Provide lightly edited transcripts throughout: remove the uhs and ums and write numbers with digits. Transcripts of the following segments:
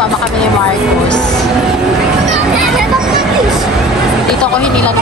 sumama kami ni Marcos. Dito ko hinilag.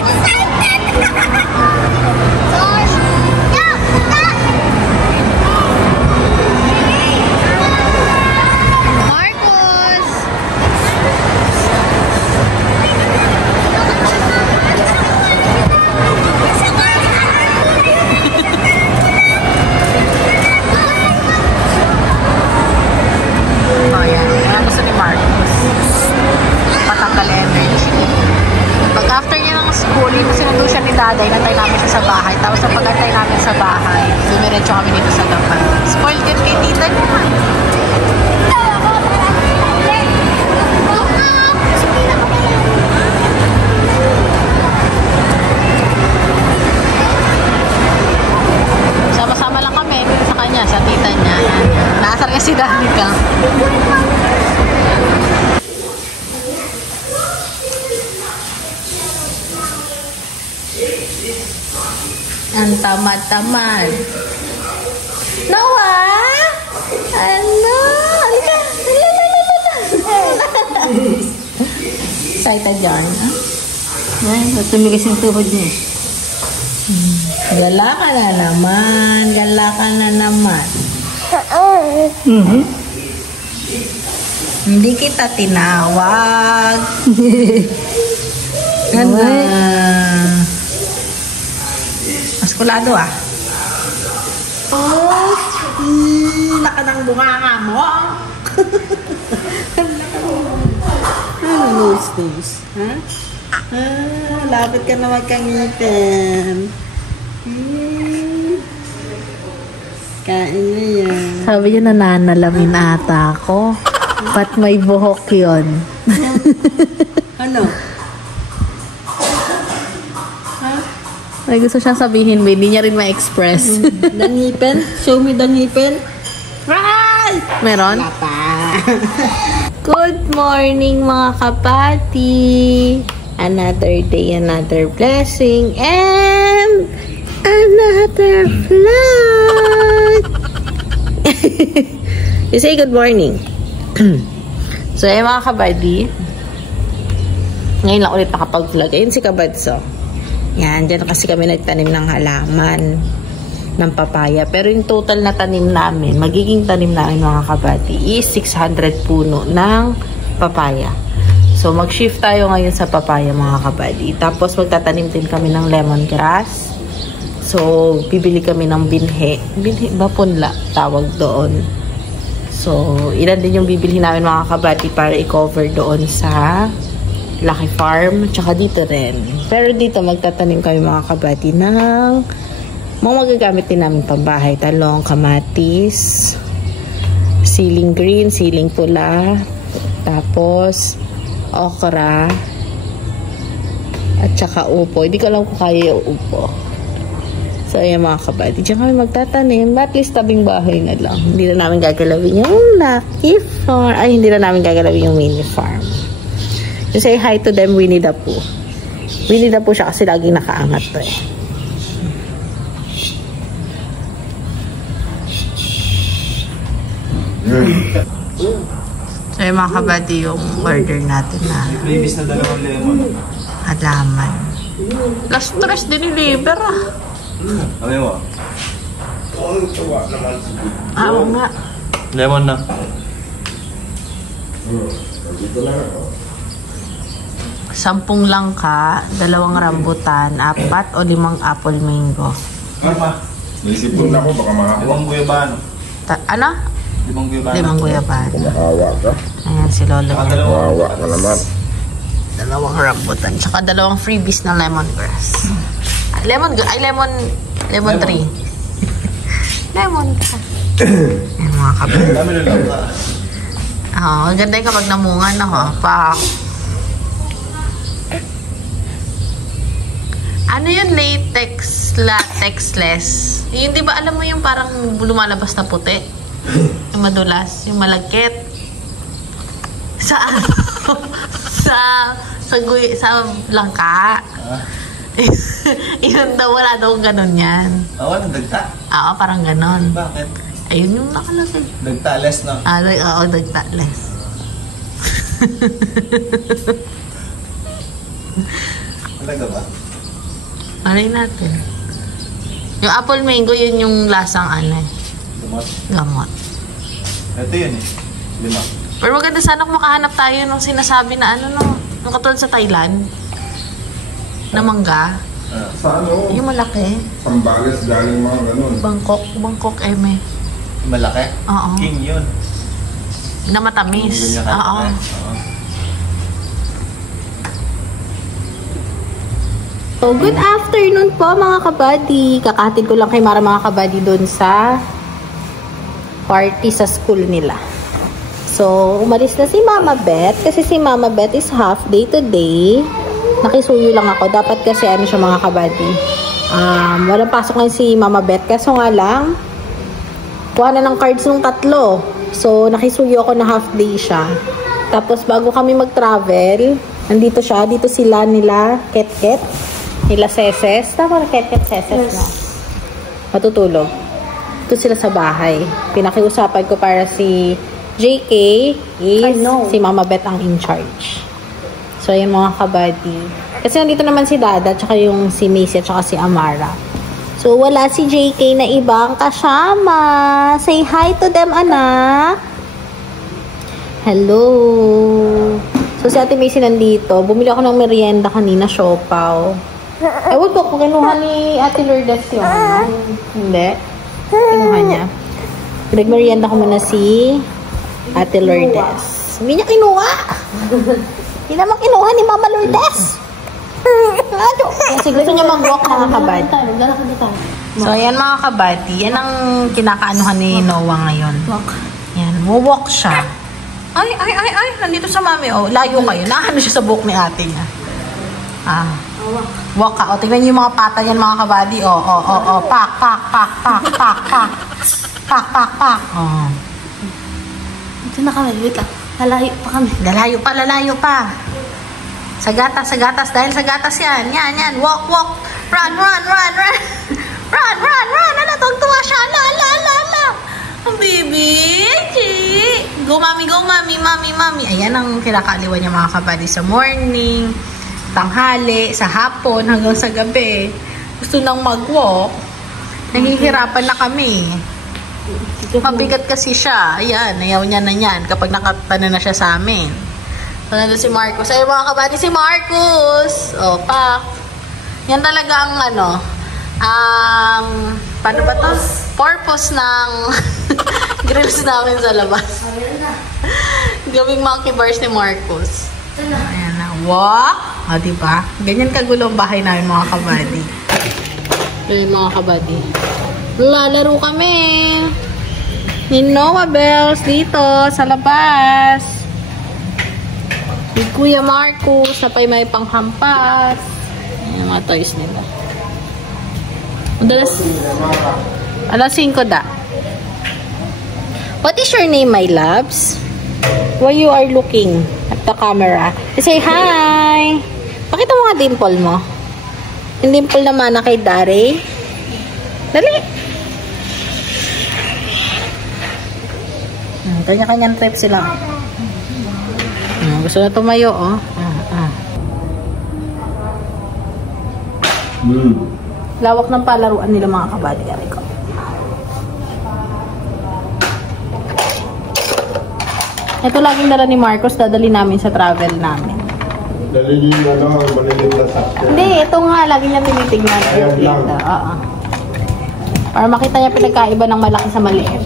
Daday, natay namin siya sa bahay. Tapos ang pag-antay namin sa bahay, dumiretso kami dito sa dapat. Spoiled din kay tita niya. Sama-sama lang kami sa kanya, sa tita niya. Naasar niya si Danica. Ang tamad-tamad. Noah! Ano? Halika! Excited yan, ha? Ay, tumigas yung tuhod niya. Gala ka na naman. Gala ka na naman. Hindi kita tinawag. Ano? Maskulado ah. Oh, laka ng bunganga mo. Ano nose nose? Ha? Lapit ka na magkangitin. Kain na yan. Sabi niya nananalamin ata ako. Ba't may buhok yun? Ano? May gusto siyang sabihin, may hindi niya rin ma-express. Dangipin? Show me dangipin. Right! Meron? Wala pa. Good morning mga kapati. Another day, another blessing, and another vlog. You say good morning. So, mga kabady, ngayon lang ulit nakapag-vlog. Ayun si Kabadso. Yan, dyan kasi kami nagtanim ng halaman ng papaya. Pero yung total na tanim namin, magiging tanim namin mga kabati, is 600 puno ng papaya. So, mag-shift tayo ngayon sa papaya mga kabati. Tapos, magtatanim din kami ng lemongrass. So, bibili kami ng binhe. Binhe ba punla? Tawag doon. So, ilan din yung bibili namin mga kabati para i-cover doon sa Lucky Farm, tsaka dito rin. Pero dito magtatanim kami mga kabati ng mga magagamit din namin pambahay. Talong, kamatis, siling green, siling pula, tapos okra, at tsaka upo. Hindi ko alam kung kaya yung upo. So, ayan mga kabati. Diyan kami magtatanim. At least tabing bahay na lang. Hindi na namin gagalawin yung Lucky Farm. Ay, hindi na namin gagalawin yung mini farm. You say hi to them, Winnie the Pooh. Winnie the Pooh siya kasi laging nakaangat to eh. So yung mga kabady yung order natin na Previous na dalawang lemon. halaman. Last stress din i-liver ah. Ano yun mo? Oo nga. Lemon na. Sampung langka, 2 rambutan, 4 o 5 apple mango. Karma. Naisipon ako, baka makahawa. 5 guyabano. Ano? 5 guyabano. 5 guyabano. Kumahawa ka. Ayan si Lolo. Kumahawa ka naman. 2 rambutan, tsaka 2 freebies na lemongrass. Lemon tree. Lemon. Ayan mga kapatid. Dami na lang. Oo, ganda yung kapag namungan na ho. Pak. Ano yun? Latexless. Yung di ba alam mo yung parang lumalabas na puti? Yung madulas, yung malagkit. Saan? sa langka. Yun daw, wala daw ganun yan. Oo, nagdagta. Oo, parang ganun. Bakit? Ayun yung nakalagay. Dagta less na. Oo, dagta less. Talaga ba? Aray natin. Yung apple mango, yun yung lasang ano eh. Lumot. Gamot. Ito yun eh. Lima. Pero maganda sana kung makahanap tayo nung sinasabi na ano no. Yung katulad sa Thailand. Na mangga. Sa ano? Yung malaki. Sambales galing mga ganun. Bangkok, eme. Malaki? Oo. King yun. Na matamis. Oo. So, good afternoon po mga kabady. Kakatid ko lang kay Mara mga kabady doon sa party sa school nila. So, umalis na si Mama Beth kasi si Mama Beth is half day today. Nakisuyo lang ako. Dapat kasi ano siya mga kabady. Walang pasok ngayon si Mama Beth. Kaso nga lang, kuha na ng cards nung 3. So, nakisuyo ako na half day siya. Tapos, bago kami mag-travel, nandito siya. Dito sila nila, Ket-Ket. Nila Seses. Tama na Ket-Ket Seses, no? Matutulog. Ito sila sa bahay. Pinakiusapan ko para si JK is si Mama Beth ang in charge. So, ayan mga kabady. Kasi nandito naman si Dada, tsaka yung si Macy, tsaka si Amara. So, wala si JK na ibang kasama. Say hi to them, anak. Hello. So, si Ate Macy nandito. Bumili ako ng merienda kanina, siopaw. Ewan ko, kung kinuha ni Ate Lourdes yun. Hindi. Kinuha niya. Pinag-merienda ko muna si Ate Lourdes. Hindi niya kinuha. Hindi naman kinuha ni Mama Lourdes. Kasi gusto niya mag-walk mga kabady. So, ayan mga kabady. Yan ang kinakaanuhan ni Noah ngayon. Yan, walk siya. Ay. Nandito sa mami. Oh, layo kayo. Naano siya sa buhok ni ate niya. Walk ka. O, tingnan niyo yung mga pata niyan mga kabady. Pak. Pak. Oh. Ito na kami. Wait lang. Lalayo pa kami. Lalayo pa. Sa gatas. Dahil sa gatas yan. Yan. Walk. Run. Run. Ala, tuwa siya. Ala. Ang baby. Go, mami. Ayan ang kinakaaliwan niya mga kabady sa morning, tanghali, sa hapon, hanggang sa gabi. Gusto nang mag-walk. Nahihirapan na kami. Mabigat kasi siya. Ayan, ayaw niya na yan kapag nakatana na siya sa amin. So, nandun si Marcos. Ay, mga kabady, si Marcos! O, pak. Yan talaga ang paano ba to? Purpose ng grills namin sa labas. Gawing monkey bars ni Marcos. Ayan na. Walk! O, diba? Ganyan kagulo ang bahay namin, mga kabady. Ayan, mga kabady. Lalaro kami ni Noah Bells dito sa labas. Si Kuya Marcos na may panghampas. Ayan, mga toys nila. Alas 5 da. What is your name, my loves? Why you are looking at the camera? Say hi! Pakita mo nga dimple mo. Yung dimple naman na kay Dari. Dali! Kanya-kanyang trip sila. Gusto na tumayo, oh. Lawak ng palaruan nila mga kabady. Ko. Ito laging dala ni Marcos, dadali namin sa travel namin. Dali yung malilit na sakya. Hindi, ito nga, lagi niya tinitignan. Ayan lang. Para makita niya pinagkaiba ng malaki sa maliit.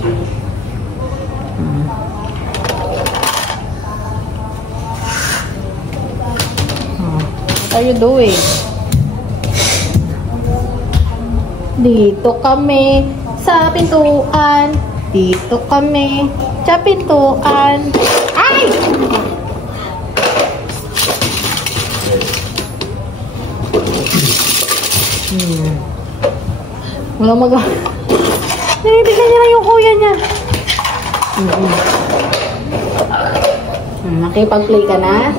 What are you doing? Dito kami sa pintuan. Dito kami sa pintuan. Ay! Wala magawa. Nilibigyan niya lang yung kuya niya. Nakipag-play ka na?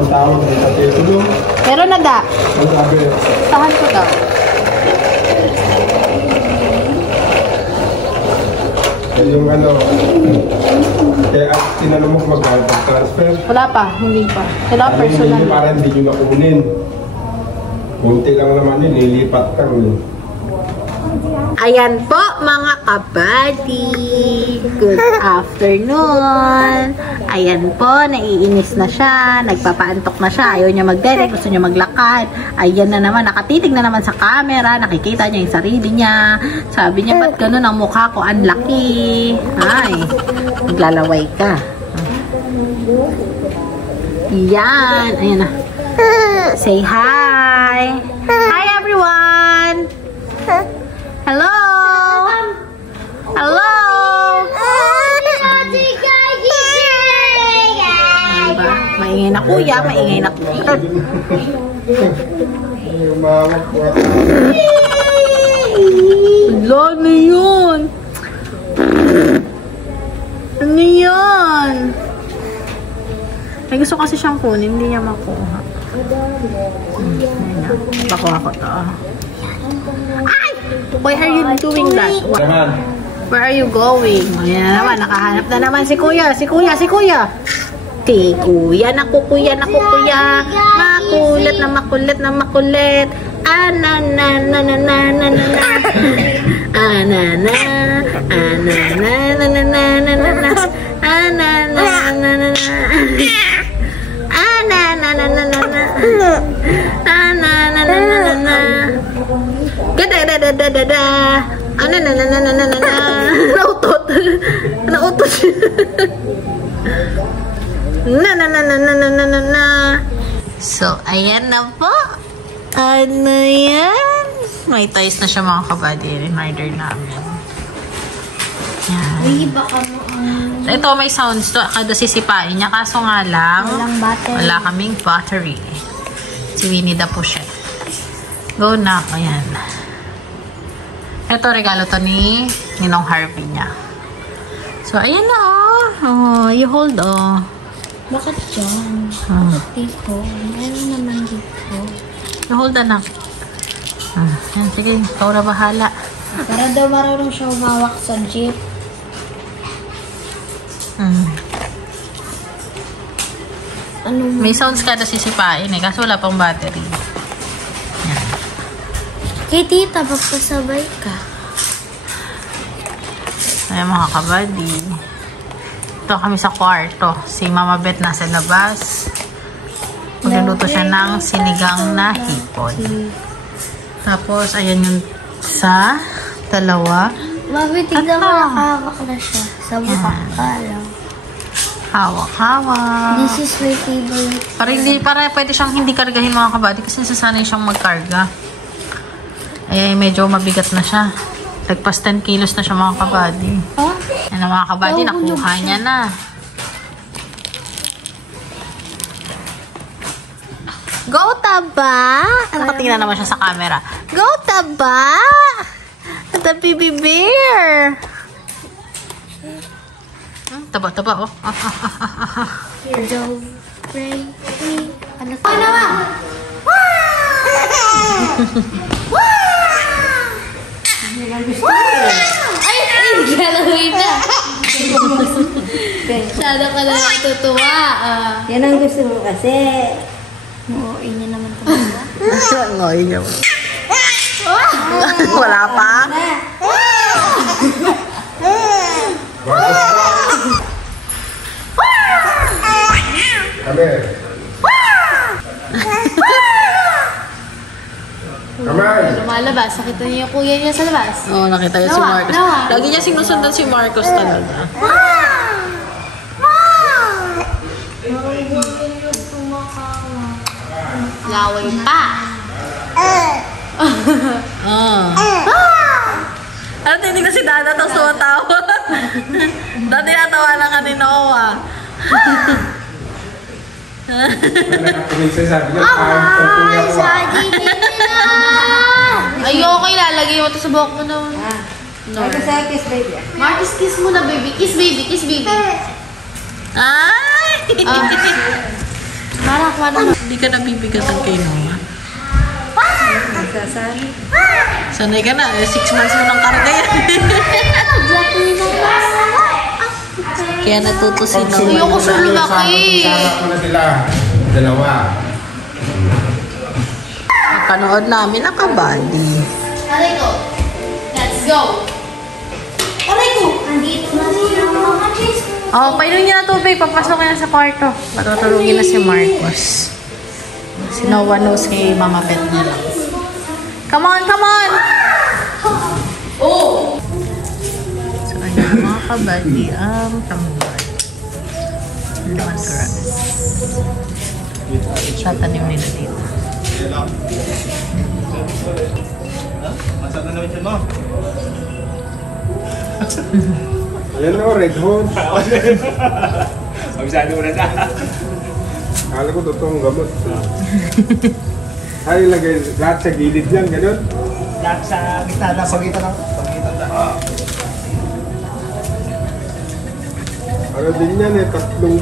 ang tawag ng kateto mo. Pero na da. Ang sabi, Tahan ko daw. yung ano, kaya tinanong mo kung magkano-transfer. Wala pa, hindi pa. Kailangan personal. Hindi, parang hindi nyo nakunin. Kunti lang naman yun, nilipat kang yun. Ayan po mga kabady. Good afternoon. Ayan po, naiinis na siya. Nagpapaantok na siya. Ayaw niya mag-direct. Gusto niya maglakad. Ayan na naman. Nakatitig na naman sa camera. Nakikita niya yung sarili niya. Sabi niya, ba't ganun ang mukha ko? Ang laki. Ay, naglalaway ka. Yan. Ayan na. Say hi. Hi everyone. Hello. Hello. Diba? Maingay na kuya, maingay na kuya. Umawag po. Wala na yun. Ano yun? May gusto kasi siyang kunin, hindi niya makuha. Bakuha ko to. Ay! Why are you doing that? Where are you going? Ayan na naman, nakahanap na naman si kuya. Si kuya, si kuya. Si kuya, naku kuya, naku kuya. Makulit na makulit na makulit. Ananananananana. Anana. Ananananananana. Anananananana. Anananananana. Anananananana. Gada-da-da-da-da-da. Ananananananana. Nautot. Nautot. Na-na-na-na-na-na-na-na. So, ayan na po. Ano yan? May toys na siya mga kabady. Reminder namin. Yan. Uy, baka mo Ito, may sounds to. Kada sisipain niya. Kaso nga lang, walang battery. wala kaming battery. Si Winnie the Pooh siya. Go na. Ayan. Ito, regalo to ni Ninong Harvey niya. So, ayan na oh. Oh, you hold oh. Bakit dyan? Ah. Bakit dito? Meron naman dito. You hold na lang. Yan, sige. Ikaw na bahala. Para daw marunong siya umawak sa jeep. Ano mo? May sounds kada sisipain eh. Kaso wala pang battery. Yan. Kay tita, magpasabay ka. Ayan mga kabady. Ito kami sa kwarto. Si Mama Beth nasa labas. Magluluto siya ng sinigang na hipon. Tapos, ayan yung sa dalawa. Mami, tignan mo, nakahawak na siya. Sa mukha ka lang. Hawak-hawak. This is my favorite. Para pwede siyang hindi kargahin mga kabady kasi nasasanay siyang magkarga. Eh, medyo mabigat na siya. Lagpas 10 kilos na siya mga kabady. Huh? Yan ang mga kabady, nakuha niya na. Go taba! Nakatingnan naman siya sa camera. Go taba! The baby bear! Taba-taba oh. Here, Joe. Pray. Ano ka naman? Ay! Galawin na! Masyado ka lang natutuwa. Yan ang gusto mo kasi. Oo, niya naman talaga. Ngoy niya. Wala pa? Kami. Kamay. Lumalabas. Nakita niyo yung kuya niya sa labas. Oo, nakita niya si Marcos. Lagi niya sinusundan si Marcos talaga. Laway pa. Ano tinig na si Dada tapos tumatawa? Dati natawa na ka ni Noah. Minsan sabi niya, pagkuya ko. Ayoko, ilalagay mo ito sa buhok mo naman. Ito sa kiss baby. Marcus, kiss mo na, baby. Kiss, baby. Kiss, baby. Ay! Hindi ka nabibigatan kay Noah. Sasali. Sanay ka na. 6 months mo ng karga yan. Kaya natuto si Noah. Ayoko sa lumaki. Sama ko na sila. Dalawa. Panood namin ang kabady. Aray ko. Let's go. Aray ko. Andito na siya mga cheese. Oh, painumin niya na tubig. Papasok niya sa kwarto. Matutulungin na si Marcos. Si Noah knows kay Mama Pet na lang. Come on, come on! Oh! So, ayan mga kabady ang tambay. Lemongrass. Tatanim nila dito. Masarap na naman siya mo. Ayan o, red horse. Magsado mo na siya. Kala ko totoong gamot. Ay, lagay lahat sa gilid yan, ganun. Lahat sa gitna na. Pagitan na. Pagitan na. Ano din yan eh, tatlong